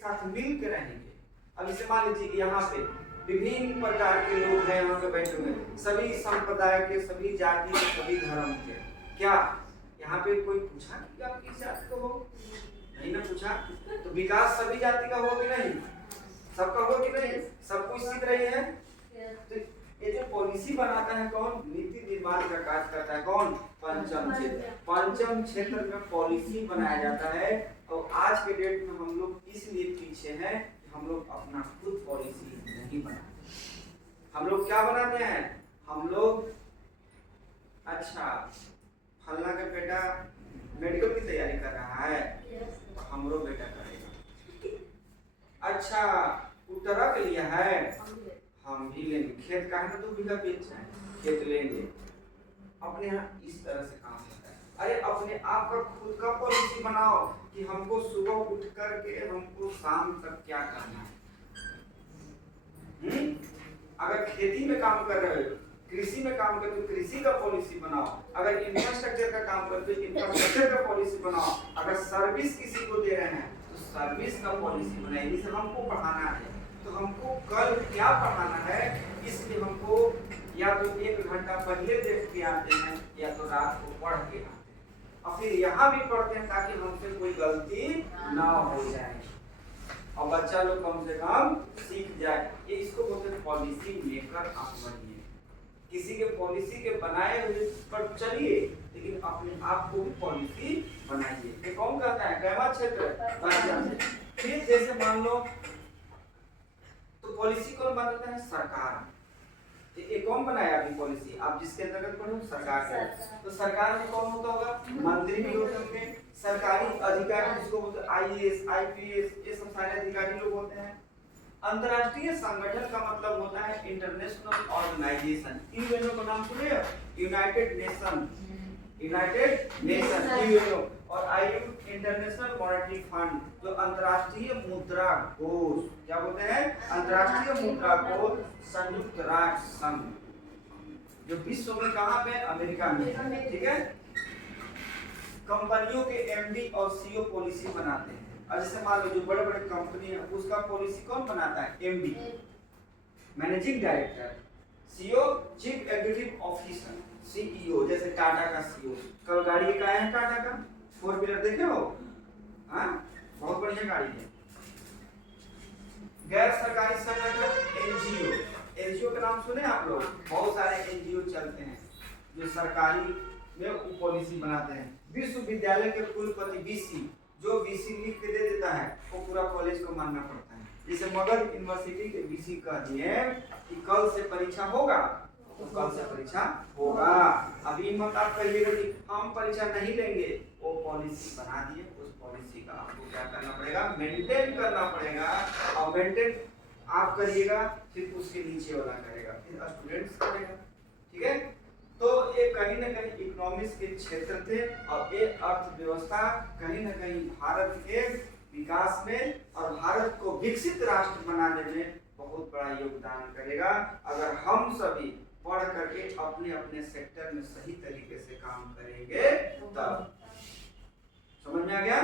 साथ मिल के रहेंगे। अब इसे मान लीजिए कि यहाँ पे विभिन्न प्रकार के लोग हैं, यहाँ पे बैठे हुए, सभी संप्रदाय के, सभी जाति के, सभी धर्म के। क्या यहाँ पे कोई पूछा कि आप किस जाति का हो? नहीं ना पूछा। तो विकास सभी जाति का हो कि नहीं? सबका हो कि नहीं? सबको इसी तरह है। तो ये जो पॉलिसी बनाता है कौन? नीति निर्माण का कार्य करता है कौन? पंचम क्षेत्र। पंचम क्षेत्र में पॉलिसी बनाया जाता है। और आज के डेट में हम लोग इसलिए पीछे हैं कि हम लोग अपना खुद पॉलिसी नहीं बनाते। हम लोग क्या बनाते हैं? हम लोग अच्छा फलना का बेटा मेडिकल की तैयारी कर रहा है तो हमरो बेटा करेगा। अच्छा वो ट्रक लिया है, हम भी लेंगे। खेत का है ना 2 बीघा बेच है, खेत लेंगे। अपने यहाँ इस तरह से काम होता है। अरे अपने आप का खुद का पॉलिसी बनाओ कि हमको सुबह उठ करके हमको शाम तक क्या करना है। अगर खेती में काम कर रहे हो, कृषि में काम करते हो, कृषि का पॉलिसी बनाओ। अगर इंफ्रास्ट्रक्चर का काम करते हो, इंफ्रास्ट्रक्चर का पॉलिसी बनाओ। अगर सर्विस किसी को दे रहे हैं तो सर्विस का पॉलिसी बनाइए। जैसे हमको पढ़ाना है तो हमको कल क्या पढ़ाना है, इसलिए हमको या तो 1 घंटा पहले देख के आते हैं या तो रात को पढ़ के आते हैं और फिर यहाँ भी पढ़ते हैं ताकि हमसे कोई गलती ना हो जाए और बच्चा लोग कम से कम सीख जाए। ये इसको बोलते हैं पॉलिसी मेकर आप बनिए। किसी के पॉलिसी के बनाए हुए पर चलिए, लेकिन अपने आप को भी पॉलिसी बनाइए। ये कौन कहता है? कैवा क्षेत्र। फिर जैसे मान लो तो पॉलिसी कौन बनाता है? सरकार। ये कौन बनाया अभी पॉलिसी? आप जिसके अंतर्गत पढ़े हो सरकार का। तो सरकार में कौन होता होगा? मंत्री भी होते होंगे, सरकारी अधिकारी जिसको बोलते हैं आईएएस, आईपीएस, ये सब सारे अधिकारी लोग होते हैं। अंतर्राष्ट्रीय संगठन का मतलब होता है इंटरनेशनल ऑर्गेनाइजेशन। यूएनओ का नाम सुने? United nation, United nation UNO. और आईएम इंटरनेशनल मॉनेटरी फंड, जो अंतर्राष्ट्रीय मुद्रा कोष। क्या बोलते हैं? अंतर्राष्ट्रीय मुद्रा कोष। संयुक्त राष्ट्र संघ, जो विश्व में कहाँ पे? अमेरिका में। ठीक है। कंपनियों के एमडी और सीईओ पॉलिसी बनाते हैं। और जैसे मान लो जो बड़े बड़े कंपनी है उसका पॉलिसी कौन बनाता है? MD, managing director. CEO chief executive officer, CEO. जैसे टाटा का सीईओ, कल गाड़ी का है टाटा का 4 व्हीलर देखे हो? हाँ, बहुत बढ़िया गाड़ी है। गैर सरकारी संगठन एनजीओ। एनजीओ का नाम सुने आप लोग? बहुत सारे एनजीओ चलते हैं जो सरकारी में पॉलिसी बनाते हैं। विश्वविद्यालय के कुलपति वीसी, जो वीसी लिख के दे देता है वो पूरा कॉलेज को मानना पड़ता है। जैसे मगध यूनिवर्सिटी के वीसी कह दिए कि कल से परीक्षा होगा तो कल से परीक्षा होगा। अभी मत आप कहिएगा कि हम परीक्षा नहीं लेंगे। वो पॉलिसी बना दिए, उस पॉलिसी का आपको क्या करना पड़ेगा? मेंटेन करना पड़ेगा। और मेंटेन आप करिएगा, फिर उसके नीचे वाला करेगा, फिर स्टूडेंट्स करेगा। ठीक है। तो ये कहीं ना कहीं इकोनॉमिक्स के क्षेत्र थे और ये अर्थव्यवस्था कहीं ना कहीं भारत के विकास में और भारत को विकसित राष्ट्र बनाने में बहुत बड़ा योगदान करेगा। अगर हम सभी पढ़ करके अपने अपने सेक्टर में सही तरीके से काम करेंगे तब। समझ में आ गया?